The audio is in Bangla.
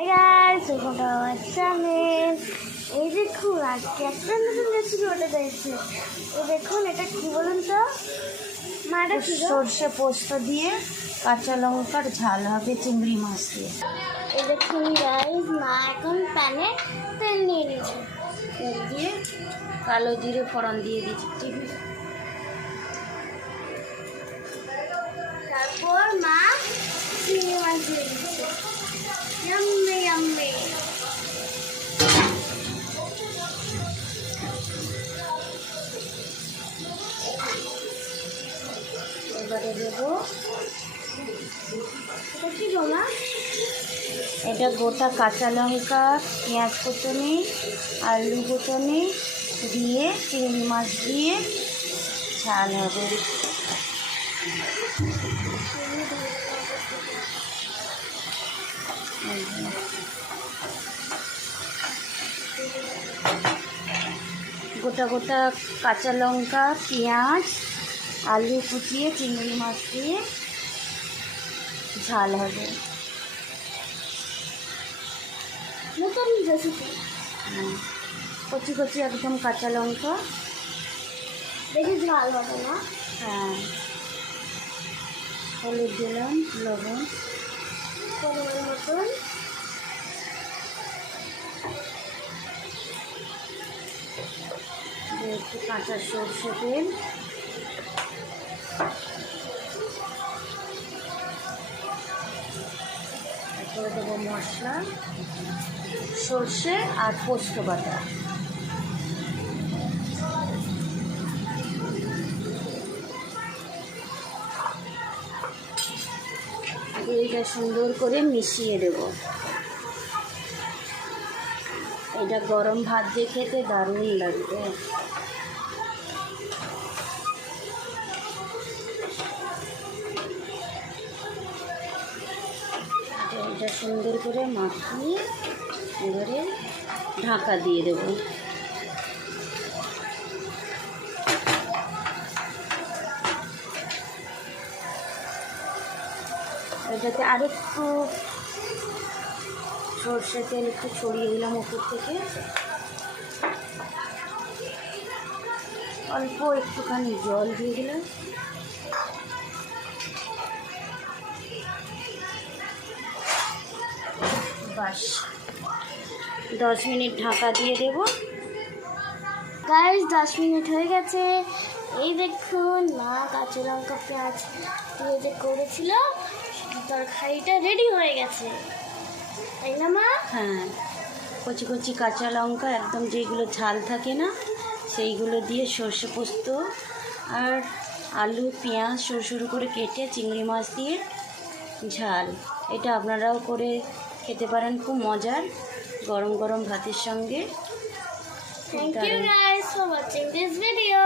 Hi guys, welcome to our channel. এই দেখুন আজকে একটা নতুন রেসিপি ওটা দেখছি। এই দেখুন এটা কি বলুন তো, মা এটা কি সর্ষে পোস্ত দিয়ে কাঁচা লঙ্কার ঝাল হবে চিংড়ি মাছ দিয়ে। এই দেখুন গাইস, মা এখন প্যানে তেল নিয়ে নিয়েছে। তেল দিয়ে কালো জিরে ফোড়ন দিয়ে দিচ্ছি। তারপর মা চিংড়ি মাছ দিয়ে দিচ্ছে। Yummy yummy. এবারে দেবো এটা কি গো মা? এটা গোটা কাঁচা লঙ্কা, পেঁয়াজ কুচনি, আলু কুচনি দিয়ে চিংড়ি মাছ দিয়ে ঝাল হবে। গোটা গোটা কাঁচা লঙ্কা, পেঁয়াজ, আলু কুচিয়ে চিংড়ি মাছ দিয়ে ঝাল হবে। নতুন রেসিপি। কচি কচি একদম কাঁচা লঙ্কা। দেখি ঝাল হবে না? হ্যাঁ, হলুদ দিলাম, লবণ, পরিমাণ মতন। একটু কাঁচা সরষে তেল, তারপরে দেবো মশলা, সর্ষে আর পোস্ত বাটা। এইটা সুন্দর করে মিশিয়ে দেব। এটা গরম ভাত দিয়ে খেতে দারুণ লাগবে। এটা সুন্দর করে মাখিয়ে এবারে ঢাকা দিয়ে দেব। এটাতে আরেকটু সর্ষে তেল একটু ছড়িয়ে দিলাম উপর থেকে, অল্প একটুখানি জল দিয়ে দিলাম। বাস 10 মিনিট ঢাকা দিয়ে দেব। গাইস 10 মিনিট হয়ে গেছে। এই দেখুন মা কাঁচা লঙ্কা পেঁয়াজ দিয়ে যে করেছিল তরকারিটা রেডি হয়ে গেছে, তাই না মা? হ্যাঁ, কচি কচি কাঁচা লঙ্কা একদম যেগুলো ঝাল থাকে না সেইগুলো দিয়ে সর্ষে পোস্ত আর আলু পেঁয়াজ সরু সরু করে কেটে চিংড়ি মাছ দিয়ে ঝাল। এটা আপনারাও করে খেতে পারেন, খুব মজার, গরম গরম ভাতের সঙ্গে। Thank you guys for watching this video.